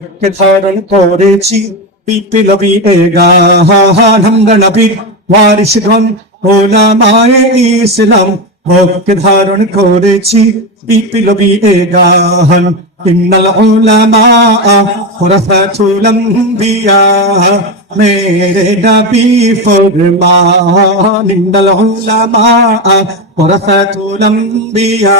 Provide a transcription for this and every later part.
কে ধারণ করেছি বিপ্লবী গান আমরা নবীর ওয়ারিশগণ ওলামায়ে ইসলাম হককে ধারণ করেছি বিপ্লবী গান ইন্নাল উলামা ওয়ারাসাতুল আম্বিয়া মেরে নবী ফরমান ইন্নাল উলামা ওয়ারাসাতুল আম্বিয়া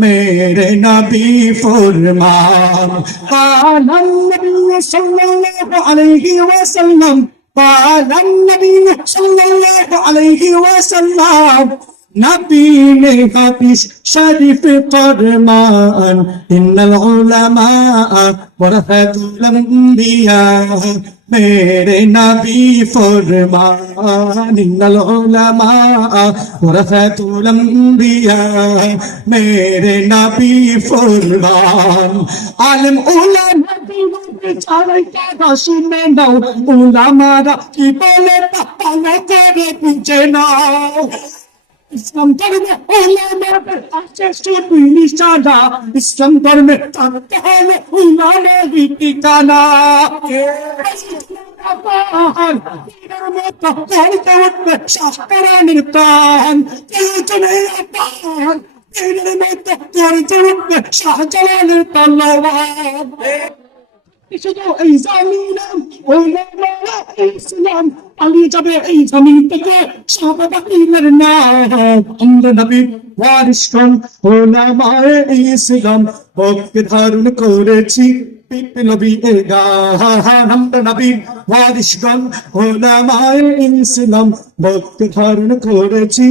মেরে নবী ফরমান قال النبي صلى الله عليه وسلم قال النبي صلى الله عليه وسلم نبي نے حدیث شریف فرمان ان العلماء ورثة الانبیاء میرے نبی فرمان ان العلماء ورثة الانبیاء میرے نبی فرمان عالم علماء চালাইতে শুনে নাও উলামারা কি বলে তা ভালো করে বুঝে নাও ইসলাম ধর্মে উলামাদের আছে শুধু নিশানা ইসলাম ধর্মে থাকতে হলে উলামাদের ঠিকানা শাস্ত্রানের প্রাণ শাহজালালের তলোয়ার শুধু এই জামিনাম ওলামা ইসলাম পালিয়ে যাবে এই জমিন থেকে সাহাবাদের নাম আমরা নবীর ওয়ারিশগণ ওলামায়ে ইসলাম হককে ধারণ করেছি বিপ্লবী গান আমরা নবীর ওয়ারিশগণ ওলামায়ে ইসলাম হককে ধারণ করেছি